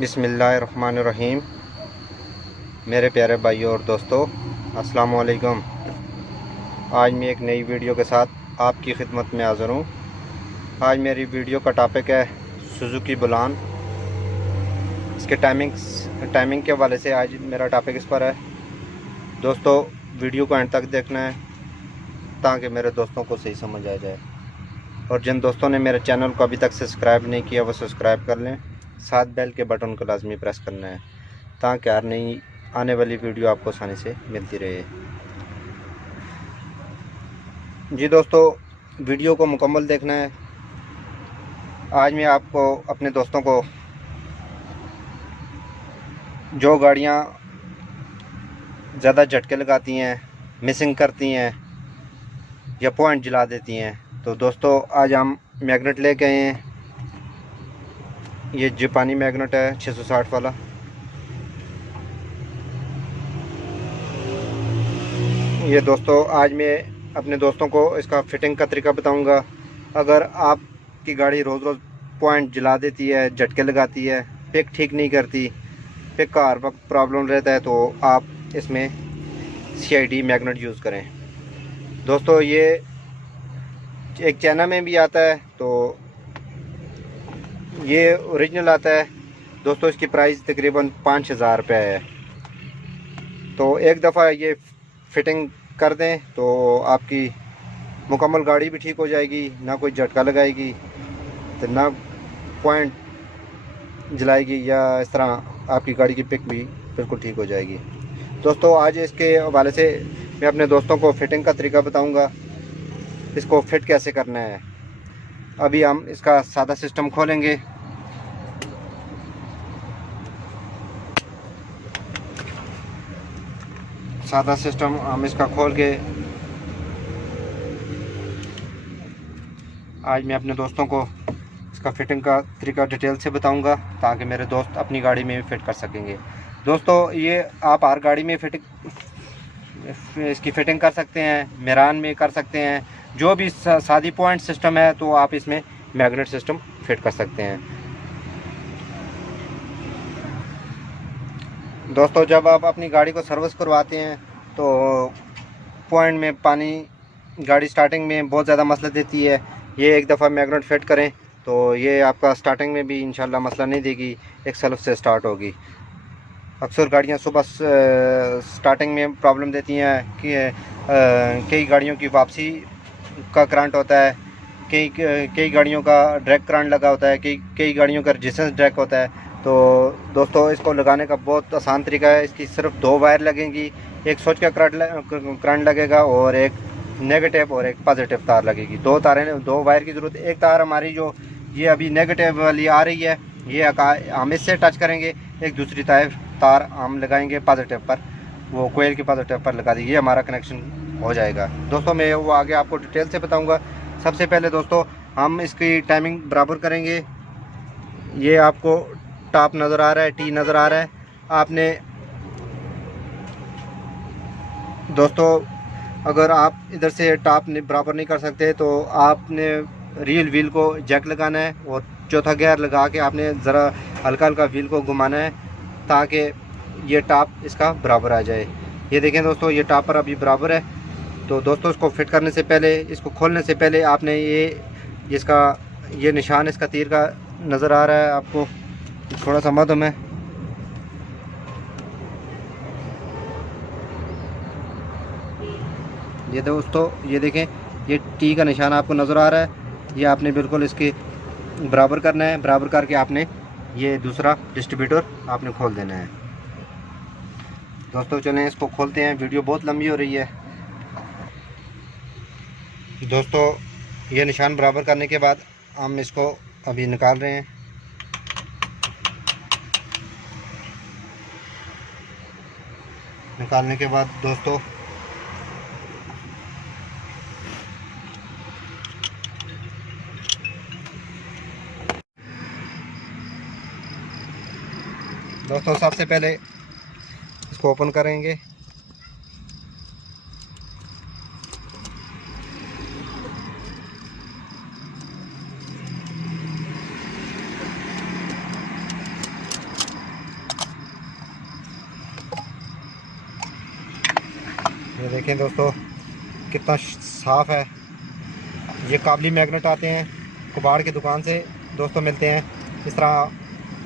बिस्मिल्लाहिर्रहमानिर्रहीम। मेरे प्यारे भाइयों और दोस्तों, अस्सलाम वालेकुम। आज मैं एक नई वीडियो के साथ आपकी खिदमत में हाज़िर हूँ। आज मेरी वीडियो का टॉपिक है सुजुकी बुलान। इसके टाइमिंग के हवाले से आज मेरा टॉपिक इस पर है। दोस्तों, वीडियो को एंड तक देखना है ताकि मेरे दोस्तों को सही समझ आ जाए। और जिन दोस्तों ने मेरे चैनल को अभी तक सब्सक्राइब नहीं किया वो सब्सक्राइब कर लें। साथ बेल के बटन को लाजमी प्रेस करना है ताकि हर नई आने वाली वीडियो आपको आसानी से मिलती रहे। जी दोस्तों, वीडियो को मुकम्मल देखना है। आज मैं आपको अपने दोस्तों को जो गाड़ियाँ ज़्यादा झटके लगाती हैं, मिसिंग करती हैं या पॉइंट जला देती हैं, तो दोस्तों आज हम मैग्नेट लेके आए हैं। ये जापानी मैग्नेट है 660 वाला। ये दोस्तों आज मैं अपने दोस्तों को इसका फिटिंग का तरीका बताऊंगा। अगर आपकी गाड़ी रोज़ रोज़ पॉइंट जला देती है, झटके लगाती है, पिक ठीक नहीं करती, पिक का हर वक्त प्रॉब्लम रहता है, तो आप इसमें CID मैग्नेट यूज़ करें। दोस्तों ये एक चाइना में भी आता है, तो ये ओरिजिनल आता है। दोस्तों इसकी प्राइस तकरीबन 5000 रुपये है। तो एक दफ़ा ये फिटिंग कर दें तो आपकी मुकम्मल गाड़ी भी ठीक हो जाएगी, ना कोई झटका लगाएगी, तो ना पॉइंट जलाएगी, या इस तरह आपकी गाड़ी की पिक भी बिल्कुल ठीक हो जाएगी। दोस्तों आज इसके हवाले से मैं अपने दोस्तों को फिटिंग का तरीका बताऊंगा, इसको फिट कैसे करना है। अभी हम इसका सादा सिस्टम खोलेंगे। सादा सिस्टम हम इसका खोल के आज मैं अपने दोस्तों को इसका फिटिंग का तरीका डिटेल से बताऊंगा ताकि मेरे दोस्त अपनी गाड़ी में भी फिट कर सकेंगे। दोस्तों ये आप हर गाड़ी में इसकी फिटिंग कर सकते हैं, मेरान में कर सकते हैं। जो भी सादी पॉइंट सिस्टम है तो आप इसमें मैग्नेट सिस्टम फिट कर सकते हैं। दोस्तों जब आप अपनी गाड़ी को सर्विस करवाते हैं तो पॉइंट में पानी गाड़ी स्टार्टिंग में बहुत ज़्यादा मसला देती है। ये एक दफ़ा मैग्नेट फिट करें तो ये आपका स्टार्टिंग में भी इंशाल्लाह मसला नहीं देगी, एक सेल्फ से स्टार्ट होगी। अक्सर गाड़ियाँ सुबह स्टार्टिंग में प्रॉब्लम देती हैं कि कई गाड़ियों की वापसी का करंट होता है, कई गाड़ियों का ड्रैग करंट लगा होता है, कई गाड़ियों का रेजिस्टेंस ड्रैग होता है। तो दोस्तों इसको लगाने का बहुत आसान तरीका है। इसकी सिर्फ 2 वायर लगेंगी, एक स्विच का करंट लगेगा और एक नेगेटिव और एक पॉजिटिव तार लगेगी। 2 वायर की ज़रूरत है। एक तार हमारी जो ये अभी नेगेटिव वाली आ रही है, ये हम इससे टच करेंगे, एक दूसरी तार हम लगाएंगे पॉजिटिव पर, वो कोयल के पॉजिटिव पर लगा देंगे, ये हमारा कनेक्शन हो जाएगा। दोस्तों मैं वो आगे आपको डिटेल से बताऊंगा। सबसे पहले दोस्तों हम इसकी टाइमिंग बराबर करेंगे। ये आपको टॉप नज़र आ रहा है, T नज़र आ रहा है। आपने दोस्तों अगर आप इधर से टॉप बराबर नहीं कर सकते तो आपने रियल व्हील को जैक लगाना है और चौथा गियर लगा के आपने ज़रा हल्का हल्का व्हील को घुमाना है ताकि ये टॉप इसका बराबर आ जाए। ये देखें दोस्तों, ये टॉप पर अभी बराबर है। तो दोस्तों इसको फिट करने से पहले, इसको खोलने से पहले आपने ये निशान इसका तीर का नज़र आ रहा है आपको, थोड़ा सा मध्यम है। ये दोस्तों ये देखें, ये T का निशान आपको नज़र आ रहा है। ये आपने बिल्कुल इसके बराबर करना है। बराबर करके आपने ये दूसरा डिस्ट्रीब्यूटर आपने खोल देना है। दोस्तों चलें इसको खोलते हैं, वीडियो बहुत लंबी हो रही है। दोस्तों ये निशान बराबर करने के बाद हम इसको अभी निकाल रहे हैं। निकालने के बाद दोस्तों सबसे पहले इसको ओपन करेंगे। ये देखें दोस्तों कितना साफ़ है। ये काबली मैग्नेट आते हैं कबाड़ की दुकान से दोस्तों मिलते हैं। इस तरह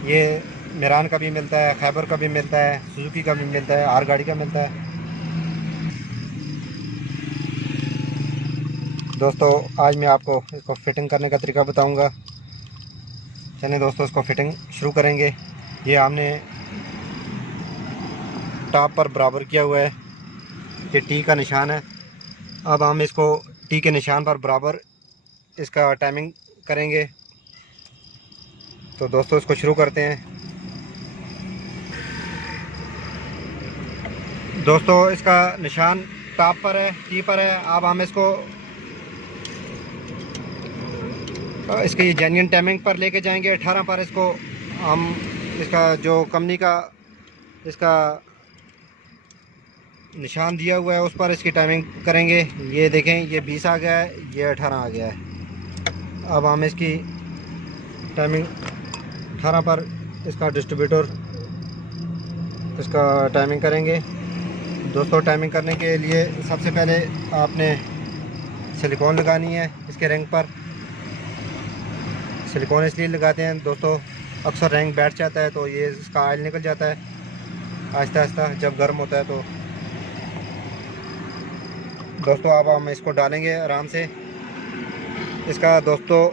ये मेरान का भी मिलता है, खैबर का भी मिलता है, सुजुकी का भी मिलता है, आर गाड़ी का मिलता है। दोस्तों आज मैं आपको इसको फिटिंग करने का तरीका बताऊंगा। चलिए दोस्तों इसको फिटिंग शुरू करेंगे। ये हमने टॉप पर बराबर किया हुआ है, ये टी का निशान है। अब हम इसको टी के निशान पर बराबर इसका टाइमिंग करेंगे। तो दोस्तों इसको शुरू करते हैं। दोस्तों इसका निशान टॉप पर है, टी पर है। अब हम इसकी जेन्युइन टाइमिंग पर लेके जाएंगे 18 पर। इसको हम इसका जो कंपनी का इसका निशान दिया हुआ है उस पर इसकी टाइमिंग करेंगे। ये देखें ये 20 आ गया है, ये 18 आ गया है। अब हम इसकी टाइमिंग 18 पर इसका डिस्ट्रीब्यूटर इसका टाइमिंग करेंगे। दोस्तों टाइमिंग करने के लिए सबसे पहले आपने सिलिकॉन लगानी है इसके रिंग पर। सिलिकॉन इसलिए लगाते हैं दोस्तों, अक्सर रिंग बैठ जाता है तो ये इसका ऑयल निकल जाता है आहिस्ता आहिस्ता जब गर्म होता है। तो दोस्तों अब हम इसको डालेंगे आराम से। इसका दोस्तों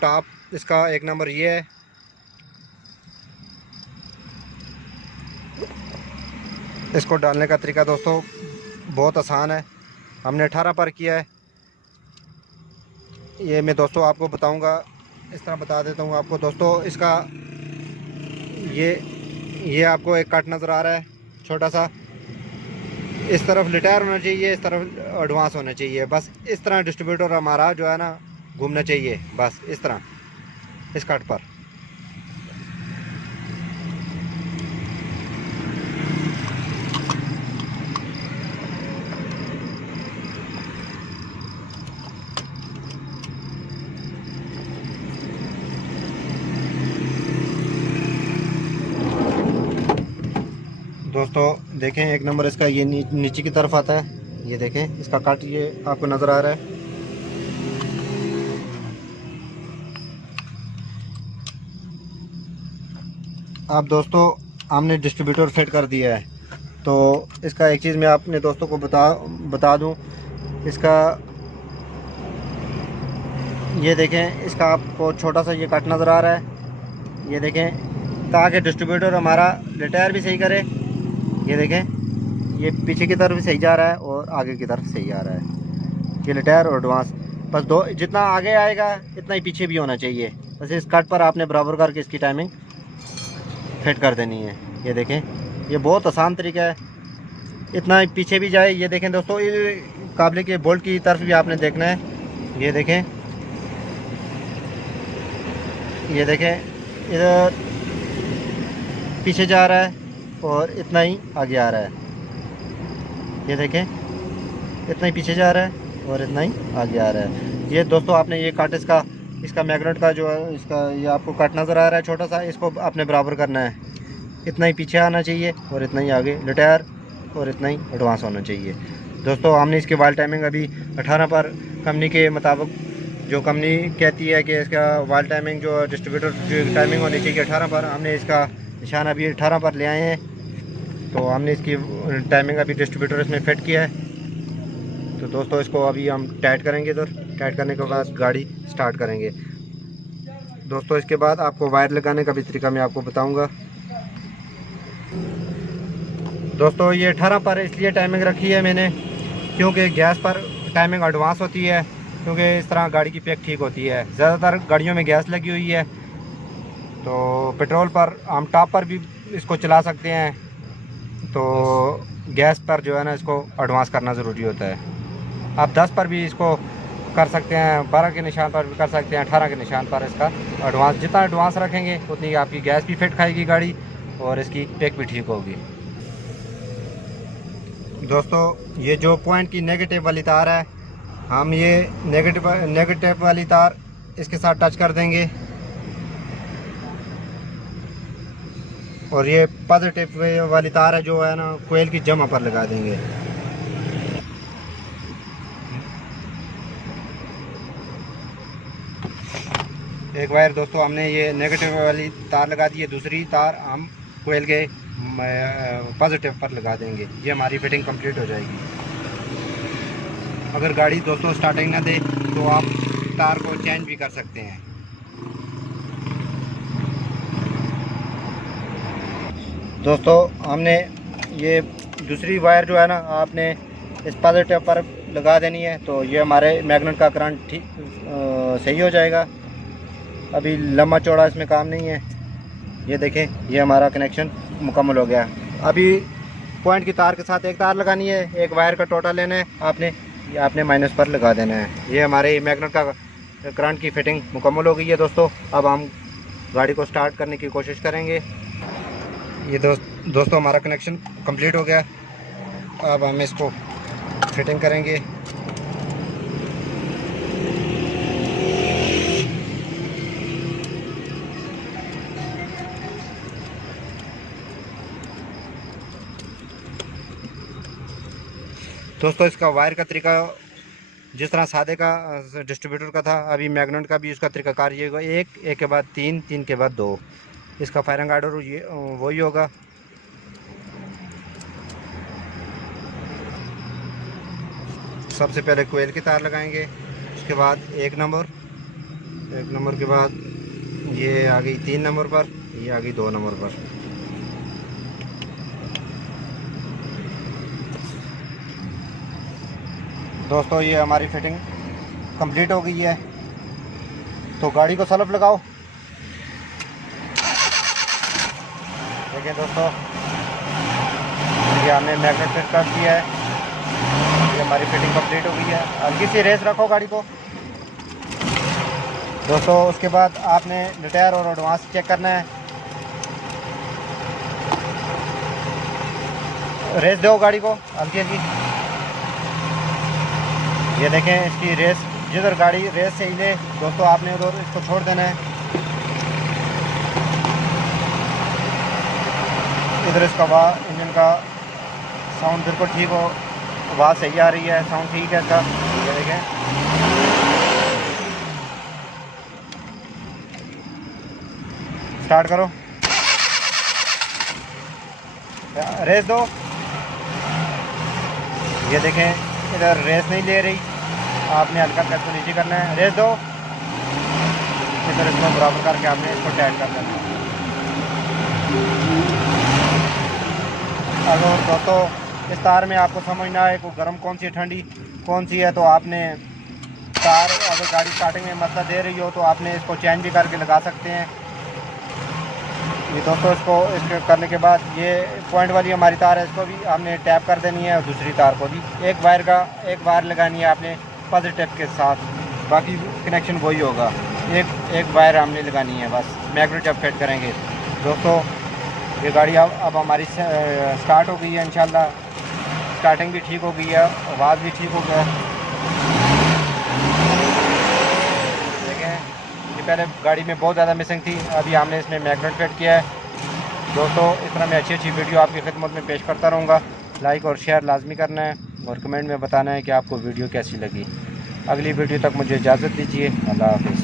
टॉप इसका 1 नंबर ये है। इसको डालने का तरीका दोस्तों बहुत आसान है, हमने 18 पर किया है। ये मैं दोस्तों आपको बताऊंगा, इस तरह बता देता हूँ आपको। दोस्तों इसका ये आपको एक कट नज़र आ रहा है छोटा सा। इस तरफ रिटायर होना चाहिए, इस तरफ एडवांस होना चाहिए। बस इस तरह डिस्ट्रीब्यूटर हमारा जो है ना घूमना चाहिए, बस इस तरह इस कट पर। दोस्तों देखें 1 नंबर इसका ये नीचे की तरफ आता है। ये देखें इसका कट ये आपको नज़र आ रहा है। अब दोस्तों हमने डिस्ट्रीब्यूटर फिट कर दिया है। तो इसका एक चीज़ मैं अपने दोस्तों को बता दूं, इसका ये देखें इसका आपको छोटा सा ये कट नज़र आ रहा है। ये देखें ताकि डिस्ट्रीब्यूटर हमारा रिटायर भी सही करे। ये देखें ये पीछे की तरफ सही जा रहा है और आगे की तरफ सही जा रहा है। ये रिटायर और एडवांस बस दो, जितना आगे आएगा इतना ही पीछे भी होना चाहिए। बस इस कट पर आपने बराबर करके इसकी टाइमिंग फिट कर देनी है। ये देखें ये बहुत आसान तरीका है, इतना ही पीछे भी जाए। ये देखें दोस्तों ये काबले के बोल्ट की तरफ भी आपने देखना है। ये देखें इधर पीछे जा रहा है और इतना ही आगे आ रहा है। ये देखें इतना ही पीछे जा रहा है और इतना ही आगे आ रहा है। ये दोस्तों आपने ये कट इसका मैग्नेट का जो है इसका ये आपको कट नज़र आ रहा है छोटा सा, इसको आपने बराबर करना है। इतना ही पीछे आना चाहिए और इतना ही आगे रिटायर और इतना ही एडवांस होना चाहिए। दोस्तों हमने इसकी वाल टाइमिंग अभी 18 पर कंपनी के मुताबिक जो कंपनी कहती है कि इसका वाल टाइमिंग जो डिस्ट्रीब्यूटर जो टाइमिंग होनी चाहिए 18 पर, हमने इसका निशान अभी 18 पर ले आए हैं। तो हमने इसकी टाइमिंग अभी डिस्ट्रीब्यूटर इसमें फिट किया है। तो दोस्तों इसको अभी हम टाइट करेंगे। इधर टाइट करने के बाद गाड़ी स्टार्ट करेंगे। दोस्तों इसके बाद आपको वायर लगाने का भी तरीका मैं आपको बताऊंगा। दोस्तों ये 18 पर इसलिए टाइमिंग रखी है मैंने क्योंकि गैस पर टाइमिंग एडवांस होती है, क्योंकि इस तरह गाड़ी की पेक ठीक होती है। ज़्यादातर गाड़ियों में गैस लगी हुई है तो पेट्रोल पर हम टॉप पर भी इसको चला सकते हैं। तो गैस पर जो है ना इसको एडवांस करना ज़रूरी होता है। आप 10 पर भी इसको कर सकते हैं, 12 के निशान पर भी कर सकते हैं, 18 के निशान पर इसका एडवांस। जितना एडवांस रखेंगे उतनी आपकी गैस भी फिट खाएगी गाड़ी और इसकी पेक भी ठीक होगी। दोस्तों ये जो पॉइंट की नेगेटिव वाली तार है, हम ये नेगेटिव वाली तार इसके साथ टच कर देंगे और ये पॉजिटिव वाली तार है जो है ना कोयल की जमा पर लगा देंगे। एक वायर दोस्तों हमने ये नेगेटिव वाली तार लगा दी है, दूसरी तार हम कोयल के पॉजिटिव पर लगा देंगे। ये हमारी फिटिंग कंप्लीट हो जाएगी। अगर गाड़ी दोस्तों स्टार्टिंग ना दे तो आप तार को चेंज भी कर सकते हैं। दोस्तों हमने ये दूसरी वायर जो है ना आपने इस पॉजिटिव पर लगा देनी है, तो ये हमारे मैग्नेट का करंट ठीक सही हो जाएगा। अभी लंबा चौड़ा इसमें काम नहीं है। ये देखें, ये हमारा कनेक्शन मुकम्मल हो गया। अभी पॉइंट की तार के साथ एक तार लगानी है, एक वायर का टोटल लेना है आपने, ये आपने माइनस पर लगा देना है। ये हमारे मैग्नेट का करंट की फिटिंग मुकम्मल हो गई है दोस्तों। अब हम गाड़ी को स्टार्ट करने की कोशिश करेंगे। ये दोस्तों हमारा कनेक्शन कंप्लीट हो गया। अब हम इसको फिटिंग करेंगे। दोस्तों इसका वायर का तरीका जिस तरह सादे का डिस्ट्रीब्यूटर का था, अभी मैग्नेट का भी इसका तरीकाकार ये होगा, एक के बाद तीन, तीन के बाद दो। इसका फायरिंग आर्डर ये वही होगा। सबसे पहले कोयल की तार लगाएंगे, उसके बाद एक नंबर के बाद ये आ गई 3 नंबर पर, ये आ गई 2 नंबर पर। दोस्तों ये हमारी फिटिंग कंप्लीट हो गई है। तो गाड़ी को सलफ लगाओ। देखिए दोस्तों, ये हमने मैग्नेट फिट कर दिया है। ये हमारी फिटिंग कंप्लीट हो गई है। हल्की सी रेस रखो गाड़ी को दोस्तों। उसके बाद आपने रिटायर और एडवांस चेक करना है। रेस दो गाड़ी को हल्की हल्की। ये देखें इसकी रेस, जिधर गाड़ी रेस से हिले दोस्तों आपने उधर इसको छोड़ देना है। इधर इसका इंजन का साउंड बिल्कुल ठीक हो, आवाज़ सही आ रही है, साउंड ठीक है इसका। ये देखें, स्टार्ट करो, रेस दो। ये देखें इधर रेस नहीं ले रही, आपने हल्का इसको नीचे करना है, रेस दो। इधर इसको बराबर करके आपने इसको टाइट कर देना है। अगर दोस्तों इस तार में आपको समझना है को गर्म कौन सी ठंडी कौन सी है, तो आपने तार अगर गाड़ी स्टार्टिंग में मसला दे रही हो तो आपने इसको चेंज भी करके लगा सकते हैं। ये दोस्तों इसको करने के बाद ये पॉइंट वाली हमारी तार है, इसको भी हमने टैप कर देनी है और दूसरी तार को भी एक वायर लगानी है आपने पॉजिटिव के साथ, बाकी कनेक्शन वही होगा। एक वायर हमने लगानी है बस, मैग्नेट जब फिट करेंगे। दोस्तों ये गाड़ी अब हमारी स्टार्ट हो गई है इंशाल्लाह। स्टार्टिंग भी ठीक हो गई है, आवाज़ भी ठीक हो गया। पहले गाड़ी में बहुत ज़्यादा मिसिंग थी, अभी हमने इसमें मैग्नेट फिट किया है। दोस्तों इस तरह मैं अच्छी वीडियो आपकी खिदमत में पेश करता रहूँगा। लाइक और शेयर लाजमी करना है और कमेंट में बताना है कि आपको वीडियो कैसी लगी। अगली वीडियो तक मुझे इजाज़त दीजिए। अल्लाह हाफ़िज़।